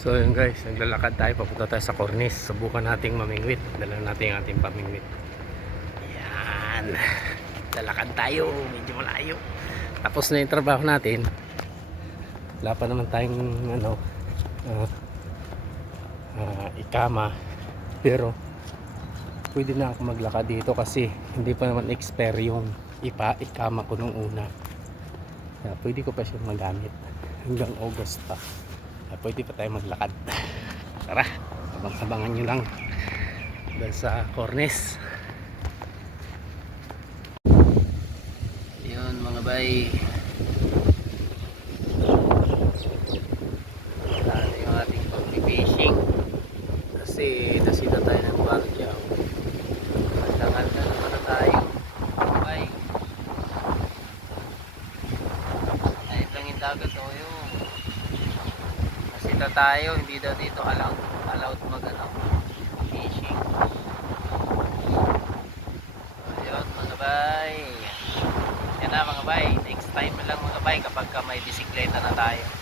So yun guys, naglalakad tayo, papunta tayo sa Cornice. Subukan nating mamingwit. Dala natin ang ating pamingwit. Yan. Lalakad tayo, medyo malayo. Tapos na yung trabaho natin. Wala pa naman tayong ano, ah, ah, ikama. Pero pwede na ako maglakad dito kasi hindi pa naman expire yung ipa, ikama ko nung una. Kaya pwede ko pa siyang magamit hanggang August pa. Kaya pwede pa tayo maglakad. Tara, abang-abangan nyo lang dahil sa Cornes. Yun mga bay. Ano yung ating pag-fishing. Kasi nasita tayo ng barkyaw. Handa-handa naman na tayo. Bay. Ay, lang yung dagat o yun. Nasita tayo, hindi daw dito allowed, allowed mag ano, fishing. Ayun mga bay. Yan na mga bay. Next time lang mga bay kapag ka may bisikleta na tayo.